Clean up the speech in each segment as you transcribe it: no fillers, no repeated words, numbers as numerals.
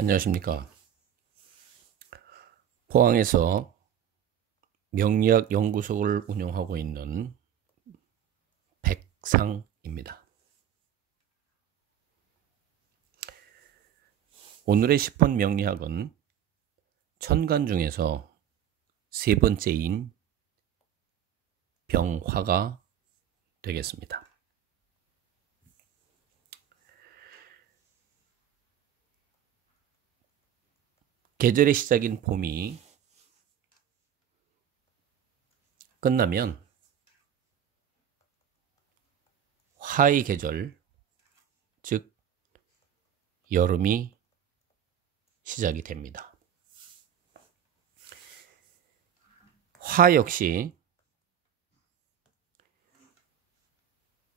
안녕하십니까. 포항에서 명리학 연구소를 운영하고 있는 백상입니다. 오늘의 10번 명리학은 천간 중에서 세 번째인 병화가 되겠습니다. 계절의 시작인 봄이 끝나면 화의 계절, 즉 여름이 시작이 됩니다. 화 역시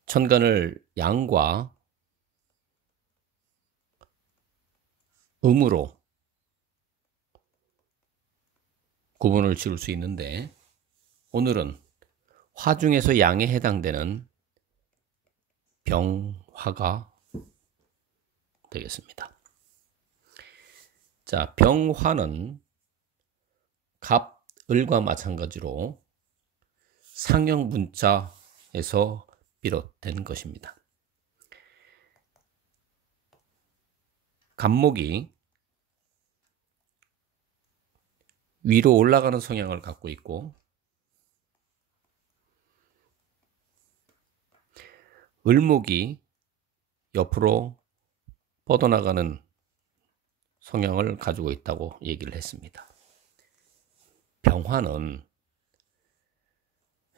천간을 양과 음으로 구분을 지을 수 있는데, 오늘은 화 중에서 양에 해당되는 병화가 되겠습니다. 자, 병화는 갑, 을과 마찬가지로 상형 문자에서 비롯된 것입니다. 갑목이 위로 올라가는 성향을 갖고 있고, 을목이 옆으로 뻗어나가는 성향을 가지고 있다고 얘기를 했습니다. 병화는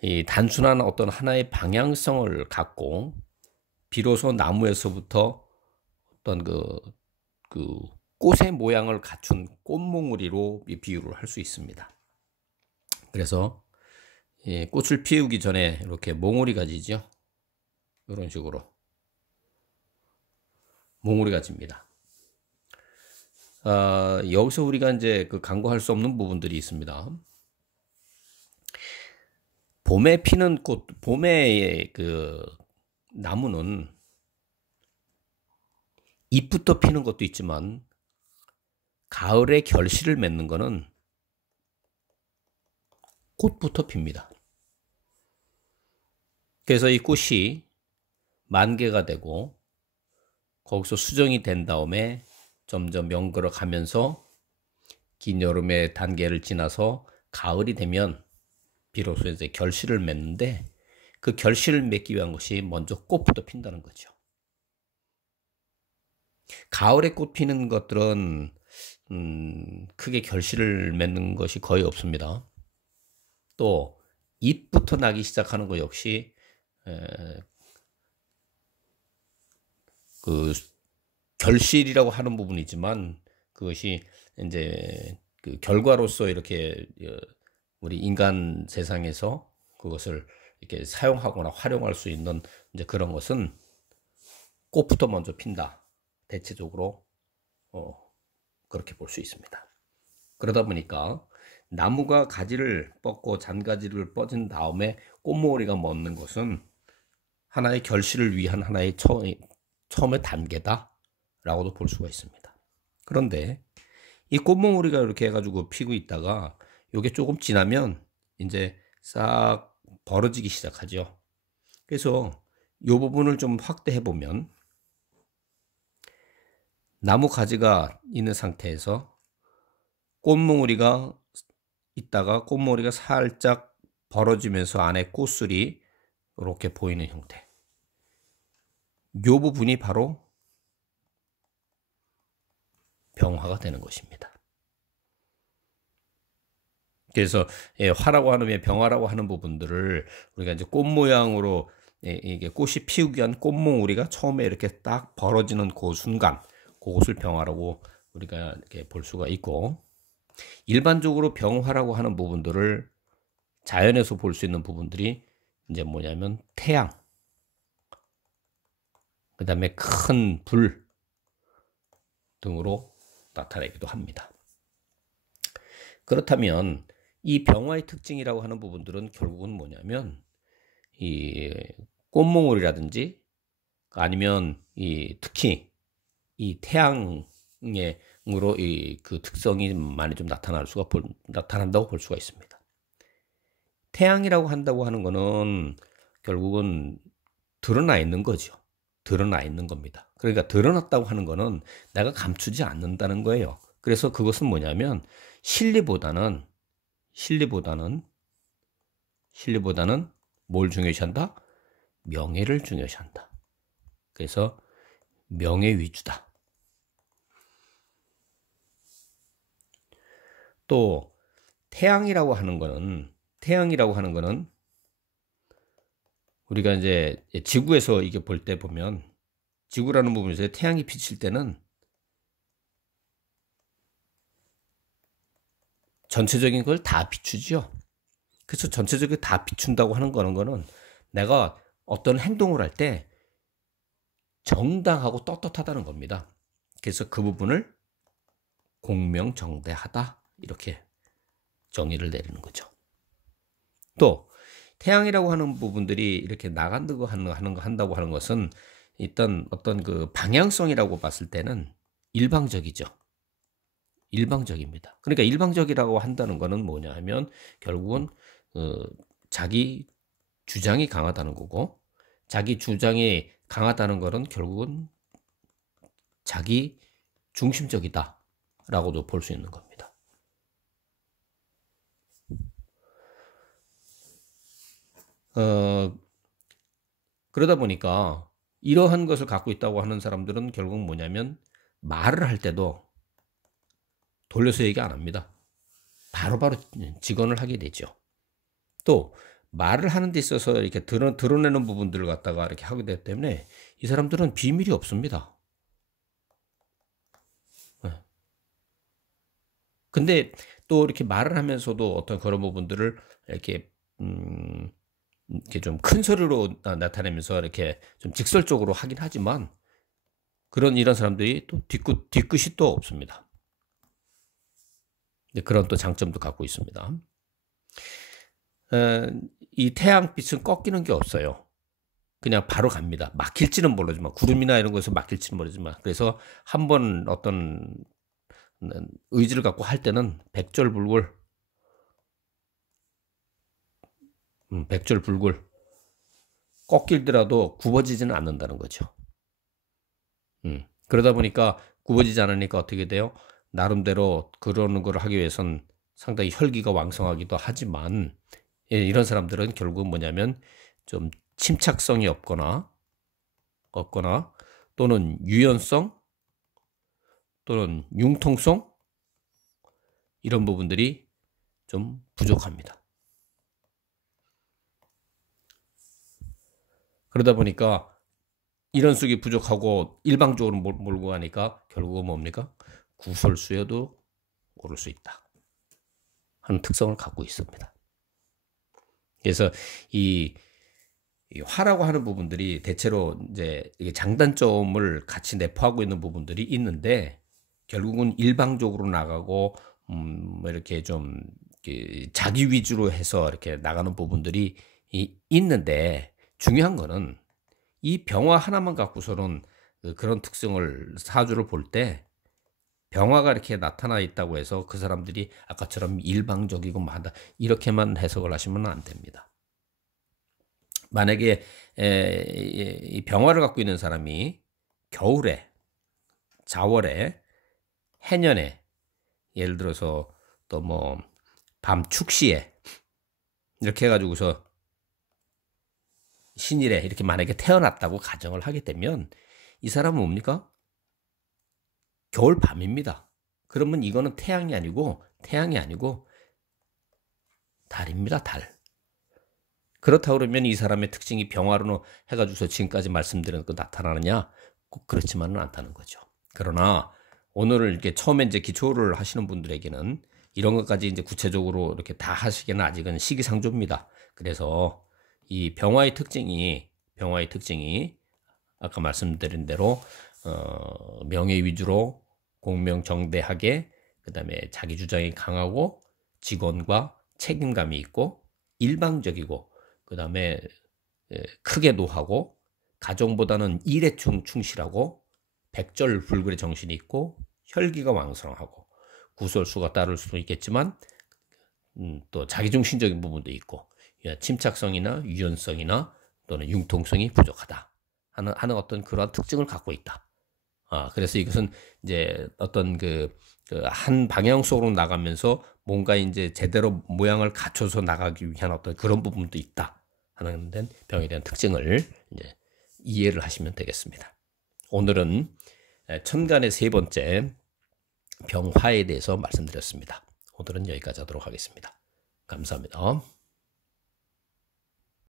이 단순한 어떤 하나의 방향성을 갖고, 비로소 나무에서부터 어떤 그 꽃의 모양을 갖춘 꽃몽우리로 비유를 할 수 있습니다. 그래서 꽃을 피우기 전에 이렇게 몽우리가 지죠. 이런 식으로 몽우리가 집니다. 여기서 우리가 이제 간과할 수 없는 부분들이 있습니다. 봄에 피는 꽃, 봄에 나무는 잎부터 피는 것도 있지만, 가을에 결실을 맺는 것은 꽃부터 핍니다. 그래서 이 꽃이 만개가 되고, 거기서 수정이 된 다음에 점점 명걸어 가면서 긴 여름의 단계를 지나서 가을이 되면 비로소 이제 결실을 맺는데, 그 결실을 맺기 위한 것이 먼저 꽃부터 핀다는 거죠. 가을에 꽃 피는 것들은 크게 결실을 맺는 것이 거의 없습니다. 또 잎부터 나기 시작하는 것 역시 그 결실이라고 하는 부분이지만, 그것이 이제 그 결과로서 이렇게 우리 인간 세상에서 그것을 이렇게 사용하거나 활용할 수 있는 이제 그런 것은 꽃부터 먼저 핀다. 대체적으로 그렇게 볼 수 있습니다. 그러다 보니까 나무가 가지를 뻗고 잔가지를 뻗은 다음에 꽃모리가 멎는 것은 하나의 결실을 위한 하나의 처음의 단계다라고도 볼 수가 있습니다. 그런데 이 꽃몽우리가 이렇게 해가지고 피고 있다가 이게 조금 지나면 이제 싹 벌어지기 시작하죠. 그래서 이 부분을 좀 확대해 보면, 나무 가지가 있는 상태에서 꽃몽우리가 있다가 꽃몽우리가 살짝 벌어지면서 안에 꽃술이 이렇게 보이는 형태, 이 부분이 바로 병화가 되는 것입니다. 그래서 화라고 하는, 병화라고 하는 부분들을 우리가 이제 꽃 모양으로, 이게 꽃이 피우기 위한 꽃몽우리가 처음에 이렇게 딱 벌어지는 그 순간, 그것을 병화라고 우리가 이렇게 볼 수가 있고, 일반적으로 병화라고 하는 부분들을 자연에서 볼 수 있는 부분들이 이제 뭐냐면 태양, 그 다음에 큰 불 등으로 나타내기도 합니다. 그렇다면 이 병화의 특징이라고 하는 부분들은 결국은 뭐냐면, 이 꽃몽울이라든지 아니면 특히 이 태양 으로 그 특성이 많이 좀 나타난다고 볼 수가 있습니다. 태양이라고 한다고 하는 거는 결국은 드러나 있는 거죠. 드러나 있는 겁니다. 그러니까 드러났다고 하는 거는 내가 감추지 않는다는 거예요. 그래서 그것은 뭐냐면 실리보다는 뭘 중요시한다? 명예를 중요시한다. 그래서 명예 위주다. 또 태양이라고 하는 거는 우리가 이제 지구에서 이게 볼 때 보면 지구라는 부분에서 태양이 비칠 때는 전체적인 걸 다 비추죠. 그래서 전체적으로 다 비춘다고 하는 거는 내가 어떤 행동을 할 때 정당하고 떳떳하다는 겁니다. 그래서 그 부분을 공명정대하다 이렇게 정의를 내리는 거죠. 또 태양이라고 하는 부분들이 이렇게 나간다고 한다고 하는 것은 일단 어떤 그 방향성이라고 봤을 때는 일방적이죠. 일방적입니다. 그러니까 일방적이라고 한다는 거는 뭐냐 하면 결국은 자기 주장이 강하다는 거고, 자기 주장이 강하다는 것은 결국은 자기 중심적이다 라고도 볼 수 있는 겁니다. 그러다 보니까 이러한 것을 갖고 있다고 하는 사람들은 결국 뭐냐면 말을 할 때도 돌려서 얘기 안 합니다. 바로바로 직언을 하게 되죠. 또 말을 하는 데 있어서 이렇게 드러내는 부분들을 갖다가 이렇게 하게 되기 때문에 이 사람들은 비밀이 없습니다. 근데 또 이렇게 말을 하면서도 어떤 그런 부분들을 이렇게 이렇게 좀 큰 소리로 나타내면서 이렇게 좀 직설적으로 하긴 하지만 이런 사람들이 또 뒤끝이 또 없습니다. 그런 또 장점도 갖고 있습니다. 이 태양빛은 꺾이는 게 없어요. 그냥 바로 갑니다. 막힐지는 모르지만, 구름이나 이런 거에서 막힐지는 모르지만, 그래서 한번 어떤 의지를 갖고 할 때는 백절불굴 꺾일더라도 굽어지지는 않는다는 거죠. 그러다 보니까 굽어지지 않으니까 어떻게 돼요? 나름대로 그러는 걸 하기 위해선 상당히 혈기가 왕성하기도 하지만, 이런 사람들은 결국 뭐냐면 좀 침착성이 없거나 또는 유연성 또는 융통성 이런 부분들이 좀 부족합니다. 그러다 보니까 이런 속이 부족하고 일방적으로 몰고 가니까 결국은 뭡니까? 구설수에도 오를 수 있다 하는 특성을 갖고 있습니다. 그래서 이 화라고 하는 부분들이 대체로 이제 장단점을 같이 내포하고 있는 부분들이 있는데 결국은 일방적으로 나가고 뭐 이렇게 좀 자기 위주로 해서 이렇게 나가는 부분들이 있는데 중요한 거는 이 병화 하나만 갖고서는 그런 특성을 사주를 볼 때 병화가 이렇게 나타나 있다고 해서 그 사람들이 아까처럼 일방적이고 마다 이렇게만 해석을 하시면 안 됩니다. 만약에 이 병화를 갖고 있는 사람이 겨울에, 자월에, 해년에, 예를 들어서 또 뭐 밤 축시에 이렇게 해가지고서 신일에 이렇게 만약에 태어났다고 가정을 하게 되면 이 사람은 뭡니까? 겨울 밤입니다. 그러면 이거는 태양이 아니고 달입니다. 달. 그렇다고 그러면 이 사람의 특징이 병화로 해가지고서 지금까지 말씀드린 거 나타나느냐? 꼭 그렇지만은 않다는 거죠. 그러나 오늘 이렇게 처음에 이제 기초를 하시는 분들에게는 이런 것까지 이제 구체적으로 이렇게 다 하시기는 아직은 시기상조입니다. 그래서 이 병화의 특징이 아까 말씀드린 대로 명예 위주로 공명정대하게, 그 다음에 자기 주장이 강하고 직원과 책임감이 있고 일방적이고, 그 다음에 크게 노하고 가정보다는 일에 충실하고 백절불굴의 정신이 있고 혈기가 왕성하고 구설수가 따를 수도 있겠지만 또 자기중심적인 부분도 있고 침착성이나 유연성이나 또는 융통성이 부족하다 하는 어떤 그러한 특징을 갖고 있다. 그래서 이것은 이제 어떤 한 방향 속으로 나가면서 뭔가 이제 제대로 모양을 갖춰서 나가기 위한 어떤 그런 부분도 있다 하는 병에 대한 특징을 이제 이해를 하시면 되겠습니다. 오늘은 천간의 세 번째 병화에 대해서 말씀드렸습니다. 오늘은 여기까지 하도록 하겠습니다. 감사합니다.